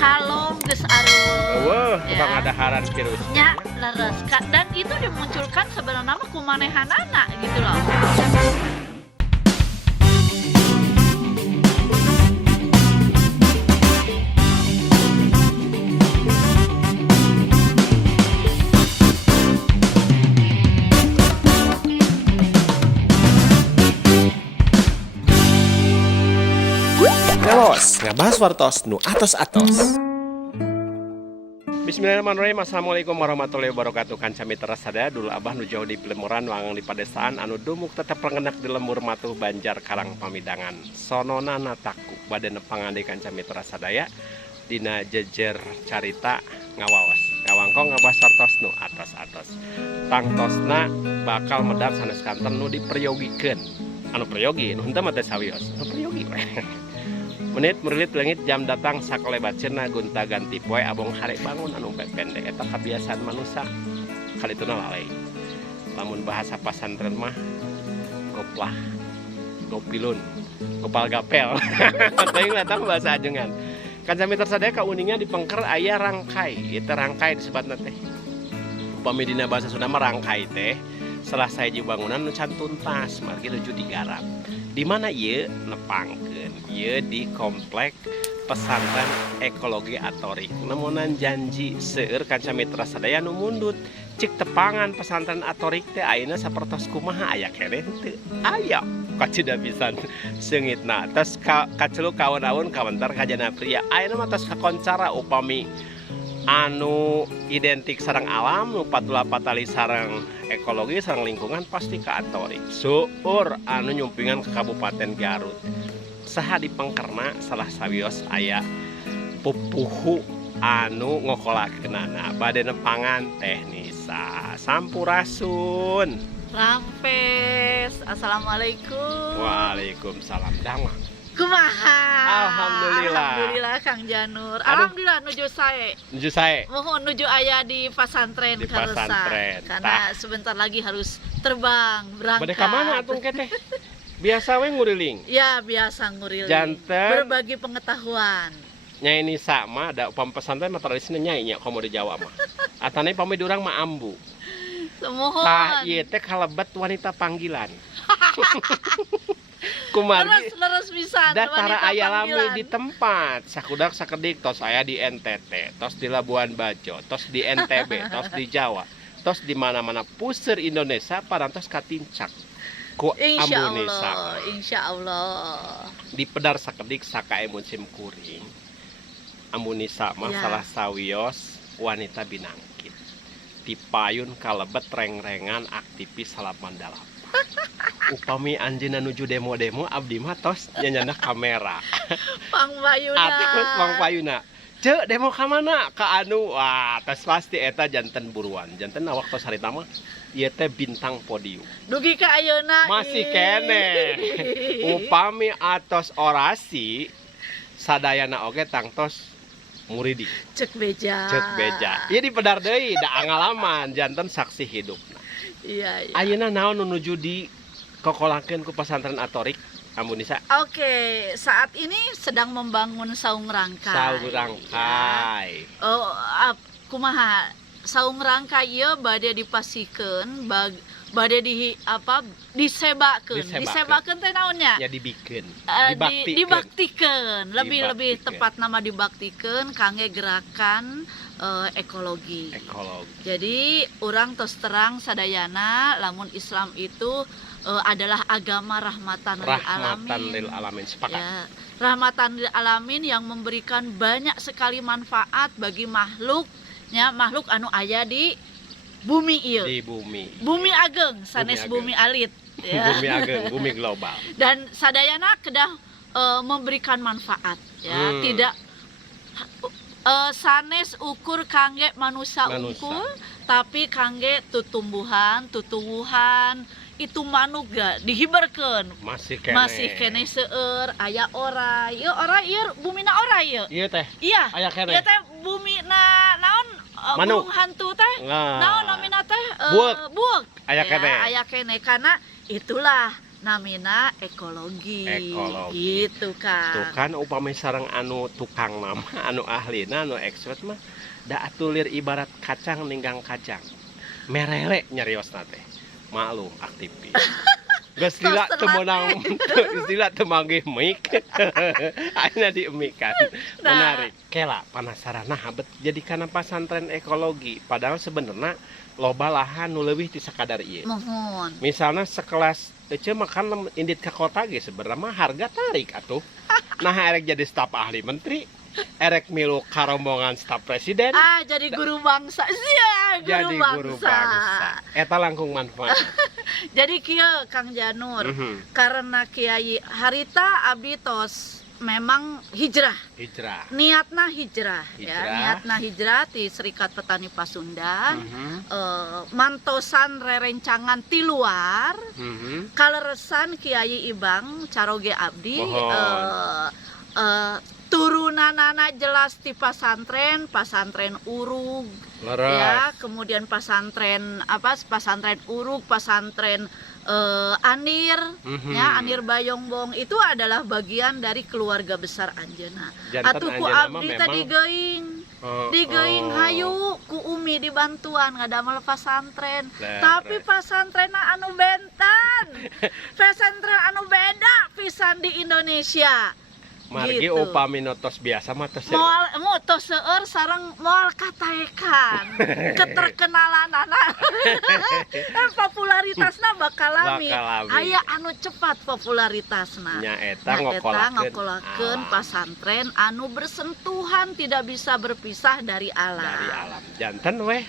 Kalau geus areum. Wah, Ya. tukang ada haran virus. Nya leres. Dan itu dimunculkan sebenarnya mah kumanehanana gitu loh. Ngelos, ngabahas wartos nu atos-atos. Bismillahirrahmanirrahim. Assalamualaikum warahmatullahi wabarakatuh. Kanca mitra sadaya dulu abah nu jauh di Plemuran wangang di padesaan anu dumuk tetap rengenak di lembur matuh Banjar Karang Pamidangan. Sonona nataku bade nepangan di kanca mitra sadaya dina jejer carita ngawaos. Ngawangkong ngabahas wartos nu atos-atos. Tangtosna bakal medar sanes kanten nu diperyogikeun. Anu peryogi nu henteu mah teh sawios. Anu peryogi we. Menit merilit langit jam datang sakalebat cenah gunta ganti poe abong hari bangun anu pendek eta kebiasaan manusia kalituna lalai. Lamun bahasa pasantren mah goplah, gopilun, gopal gapel. Teuing eta bahasa ajengan. Kan sami tersadaya kauningan di pengker aya rangkai, eta rangkai disebutna teh. Upami dina bahasa Sunda mah rangkai teh salah saeji bangunan nu can tuntas margi nuju digarap. Di mana ieu nepangkeun? Ieu di komplek pesantren ekologi atorik. Namunan janji seueur kanca mitra sadaya nu mundut. Cik tepangan pesantren atorik teh ayeuna sapertos kumaha aya keneh teu? Aya. Kacida pisan seungitna. Tos kaceluk kawan-awan kawentar kajana pria. Ayeuna mah tos kakoncara upami anu identik sareng alam nu patula patali sareng ekologi sareng lingkungan pasti ka atorik. Seueur anu nyumpingan ke Kabupaten Garut. Saha di pengkerna salah sawios aya pupuhu anu ngokolakeunana bade nepangan teh Nisa Sampurasun. Rampes. Assalamualaikum. Waalaikumsalam. Dama. Kumaha? Alhamdulillah. Alhamdulillah Kang Janur. Aduh. Alhamdulillah nuju sae. Nuju sae. Mohon nuju aya di pesantren Di Karusa. pesantren. Karena sebentar lagi harus terbang berangkat. Bade ka mana atuh teh? Biasa we nguriling. Ya biasa nguril. Janten Berbagi pengetahuan. Nyai Nisa mah da upam pesantren mah tradisina nyai nya komo di Jawa mah. Atane pami urang mah ambu. Semohon. Tah ieu teh kalebet wanita panggilan. Kumargi Leres pisan. da tara wanita aya lami panggilan. di tempat sakudak sakedik tos aya di NTT, tos di Labuan Bajo, tos di NTB, tos di Jawa, tos di mana-mana puseur Indonesia parantos katincak ku Insya ambu Nisa. Allah, insya Allah. Di pedar sakedik sakae musim kuring. Ambu Nisa mah Ya. salah sawios wanita binangkit. Dipayun kalebet reng-rengan aktivis halaman dalam. Upami anjeunna nuju demo-demo abdi mah tos nyanyana kamera. Pangbayuna. Atus pangpayuna. Ceu demo ka mana? Ka anu. Wah, tos pasti eta janten buruan. Janten waktu sarita mah ieu teh bintang podium. Dugi ka ayeuna. Masih kene. Upami atos orasi sadayana oge tangtos muridi. Cek beja. Cek beja. Ieu di pedar deui da angalaman janten saksi hidupna. Iya, iya. Ayeuna naon nu nuju di kokolakeun ku pesantren atorik Ambu Nisa? Oke, saat ini sedang membangun saung rangkai. Saung rangkai. Oh, kumaha? Saung rangkai ieu bade dipasikeun, bade disebakeun. Disebakeun teh naonnya? Ya dibikin. Dibaktikeun. Lebih Dibaktikeun. tepat nama dibaktikeun kangge gerakan ekologi. Jadi orang tos terang sadayana lamun Islam itu adalah agama rahmatan lil alamin. Sepakat. Ya, rahmatan lil alamin yang memberikan banyak sekali manfaat bagi makhluknya, makhluk anu aya di bumi ieu. Di bumi. Bumi ageng, sanes bumi alit. Ya. Bumi ageng, bumi global. Dan sadayana kedah memberikan manfaat. Ya, tidak sanes ukur kangge manusia unggul, tapi kangge tutumbuhan itu manuk gak dihibarkeun. Masih kene seueur aya orai. Ieu orai ieu bumina orai ieu. Ieu teh. Iya. Aya kene. Ieu teh bumina naon burung hantu teh. Naon namina teh? Buek. Aya kene. Aya kene karena itulah namina ekologi. Ekologi. Gitu kan. Tuh kan upami sareng anu tukang nama, anu ahlina, anu expert mah da atulir ibarat kacang ninggang kacang. Merele nyariosna teh. Maklum aktivis. Geus lila teu meunang, geus lila teu manggih mik. Ayeuna diemikan. Menarik. Kela penasaran nah bet jadi kana pasantren ekologi padahal sebenarnya loba lahan nu leuwih ti sakadar ieu. Mohon. Misalnya sekelas ece makan indit ke kota ge sebenarnya mah harga tarik atuh. Nah erek jadi staf ahli menteri, erek milu karombongan staf presiden. Jadi guru bangsa. Sia, Jadi guru bangsa. Eta langkung manfaat. Jadi kieu Kang Janur, karena Kiai harita abdi tos memang hijrah. Niatna hijrah. Ya, niatna hijrah di Serikat Petani Pasundan. Mantosan rerencangan ti luar. Kaleresan Kiai Ibang caroge abdi turunanana jelas di pesantren urug ya, kemudian pesantren urug, pesantren Anir ya, Anir Bayongbong itu adalah bagian dari keluarga besar Anjeuna. Atuh ku abdi tadi digeing hayu ku Umi dibantuan ngadamel pesantren. Tapi pesantrenna anu bentan. Pesantren anu beda pisan di Indonesia. Margi gitu. upami notos biasa mah tos moal tos seueur sareng moal kataekan keterkenalanana popularitasna bakal lami aya anu cepat popularitasna nya eta ngokolakeun pasantren anu bersentuhan tidak bisa berpisah dari alam. Janten weh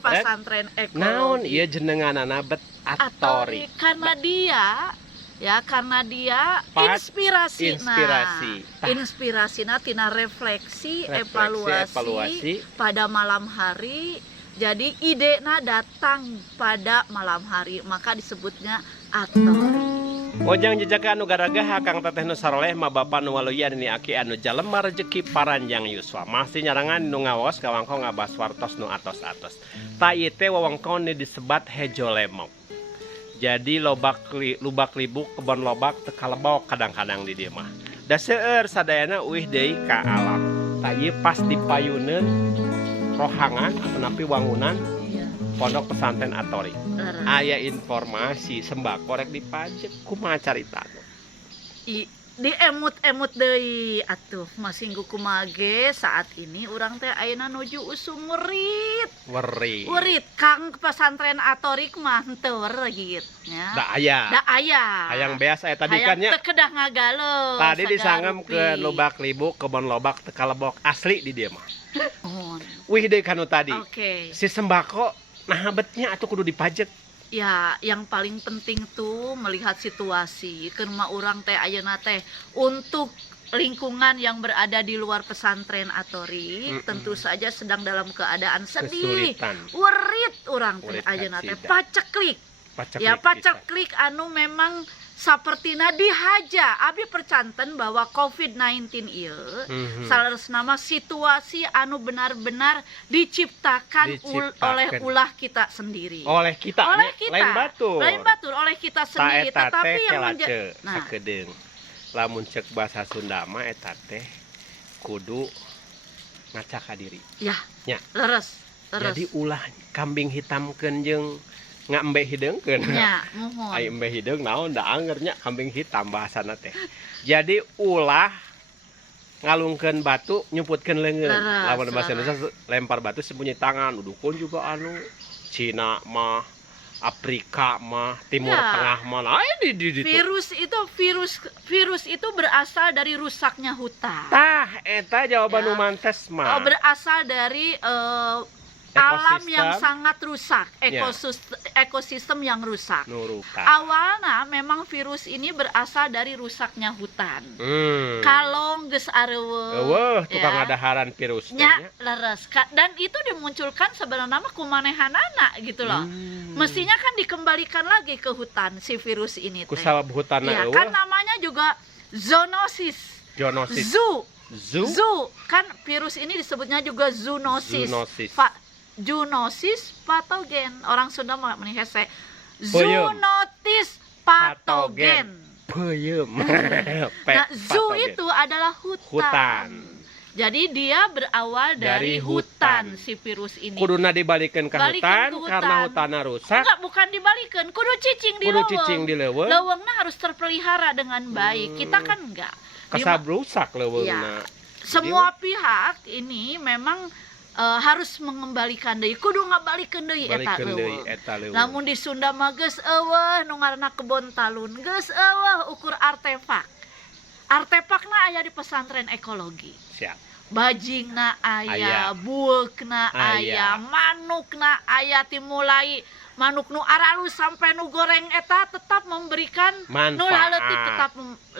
pasantren ekologi naon ieu jenenganana bet atori karena dia inspirasina tina refleksi evaluasi pada malam hari. Jadi idena datang pada malam hari, maka disebutnya atori. Ojang jejak anu garaga Kang Teteh nu saroleh ma Bapa nu waluyan ni aki anu jalema rezeki paranjang yuswa. Masih nyarangan nu ngawas kawangko ngabas wartos nu atos-atos. Ta ieu teh wewengkon disebat hejo lemok. Jadi lubak libuk kebon lobak teu kalebok kadang-kadang di dieu mah. Da seueur sadayana uih deui ka alam. Ta ieu pas dipayuneun rohangan ataupun wangunan Pondok Pesantren Atori. Aya informasi sembako rek dipajek kumaha caritana? Di emut-emut deui atuh masinggu kumaha ge saat ini urang teh ayeuna nuju usum werit Kang Pesantren Atorik mah henteu werit nya da aya hayang beas aya tadi kan nya teu kedah ngagaleung tadi disangem ke lobak libuk kebon lobak teu kalebok asli di dieu mah wih deui kanu tadi si sembako nah betnya atuh kudu dipajek. Ya, yang paling penting tuh melihat situasi. Karena orang teh ayeuna teh untuk lingkungan yang berada di luar pesantren Atori tentu saja sedang dalam keadaan sedih. Werit orang teh ayeuna teh paceklik. Paceklik anu memang sapertina dihaja. Abi percanten bahwa COVID-19 ieu salerosna situasi anu benar-benar diciptakan oleh ulah kita sendiri. Oleh kita lain batur oleh kita sendiri. Tetapi yang sakedeung lamun ceuk basa Sunda mah eta teh kudu ngaca ka diri. Ya. Leres. Jadi ulah kambing hitamkeun jeung ngambe hideungkeun. Ya, mohon. Ai embe hideung naon da angernya kambing hitam bahasana teh. Jadi ulah ngalungkeun batu nyumputkeun leungeun. Lamun bahasa Indonesia lempar batu sembunyi tangan. Udukun juga anu Cina mah, Afrika mah, Timur Tengah mah. Nah, virus itu berasal dari rusaknya hutan. Tah, eta jawaban nu mantes mah. Berasal dari alam yang sangat rusak, ekosistem yang rusak. Awalnya memang virus ini berasal dari rusaknya hutan. Kalau geus areueuh tukang adaharan virusnya. Leres. Dan itu dimunculkan sebenarnya kumanehanana gitu loh. Mestinya kan dikembalikan lagi ke hutan si virus ini. Kusabab hutanna eueuh. Kan namanya juga zoonosis. Zoo. Kan virus ini disebutnya juga zoonosis. Zoonosis patogen. Orang Sunda meni hese. Zoonotis patogen. Peuyeum. Nah, zoo itu adalah hutan. Jadi dia berawal dari hutan si virus ini. Kuduna dibalikeun ka Balikeun hutan ke hutan. karena hutanna rusak. Enggak, bukan dibalikeun, kudu cicing di Kudu leuweung. cicing di leuweung. Leuweungna harus terpelihara dengan baik. Kita kan enggak. Kasab rusak leuweungna. Semua pihak ini memang harus mengembalikan deui, kudu ngabalikeun deui eta leuweung. Namun di Sunda mah geus eueuh nu ngaranna kebon talun, geus eueuh ukur artefak. Artefakna aya di pesantren ekologi. Siap. Bajingna aya, bueukna aya, manukna aya, timulai manuk nu aralu sampai nu goreng eta tetap memberikan manfaat. Nu leutik tetap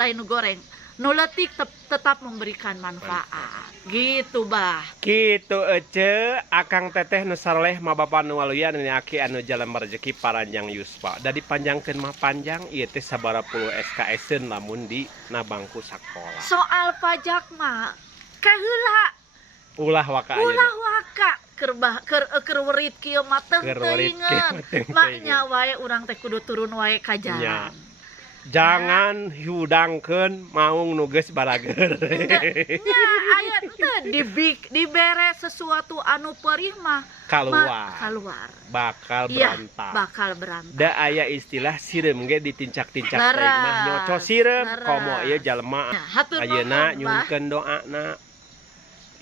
lain nu goreng. Nu leutik tetap memberikan manfaat. Gitu bah. Kitu ece Akang Teteh nu saleh mah Bapa nu waluya nu aki anu jalem rezeki paranjang Yuspa. Da dipanjangkeun mah panjang ieu teh sabaraha puluh SKS-eun lamun di na bangku sakola. Soal pajak mah kaheula Ulah waka ayeuna. ulah waka keur werit kieu mah teu Keur werit kieu mah teu teuingeun. Maknya wae urang teh kudu turun wae ka jalan. Jangan hudangkeun maung nu geus balager. Nya aya teu dibere sesuatu anu perih mah keluar. Bakal Iya, berantak. bakal berantak. Da aya istilah sireum ge ditincak-tincak teh mah nyoco sireum komo ieu jalema. Ayeuna nyunkeun doana.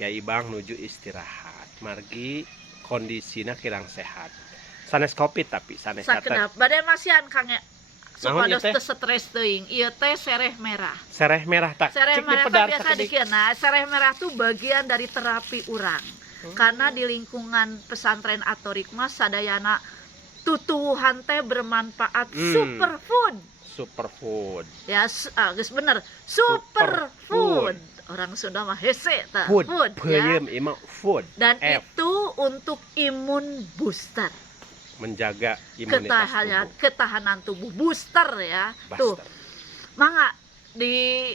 Ya Ibang nuju istirahat. Margi kondisina kirang sehat. Sanes kopi tapi sanes sakedap bade masihan Kang Naon supados teu stres teuing. Ieu teh sereh merah. Sereh merah tak. Sereh Cik merah dipedar biasa sakedik. dikeun. Nah, sereh merah tuh bagian dari terapi urang. Karena di lingkungan pesantren Atorik mas sadayana tutuwuhan teh bermanfaat Superfood. Ya, geus bener. Superfood. Orang Sunda mah hese tah. Food. Ya. Peuyeum ima food. Dan F. itu untuk imun booster. Menjaga imunitas tubuh. Ketahanan tubuh booster ya. Tuh. Buster. Mangga di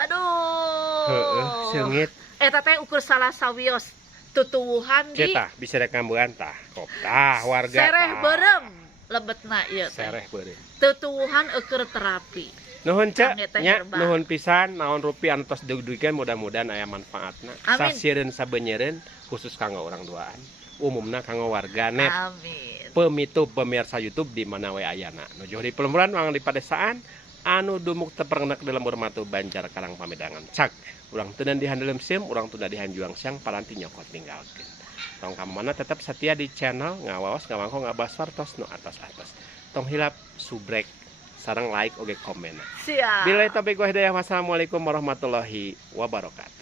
aduh. Heeh, seungit. Eta teh ukur salah sawios tutuwuhan di Cetah bisa rekambuan tah. Kop tah warga. sereh tah. berem lebetna ieu teh. Sereh beureum. Tutuwuhan eukeur terapi. Nuhun cek, Kangge teh nya herbal. nuhun pisan naon rupi antos dugduikeun mudah-mudahan aya manfaatna. Amin. Sasiereun sabeunyereun khusus kanggo urang duaan. Umumna kanggo warganet. Amin. Pemitub pemirsa YouTube di mana we ayana. Nuju di Pelemuran wang di padesaan anu dumuk tepernak dalam Matu Banjar Karang Pamedangan. Cak, urang teu di handelem sim, urang teu di hanjuang siang paranti nyokot ninggalkeun. Tong ka mana tetap setia di channel ngawaos ngawangko ngabas wartos nu atas-atas. Tong hilap subrek sareng like oge komen. Siap. Bila taufiq wa hidayah wassalamualaikum warahmatullahi wabarakatuh.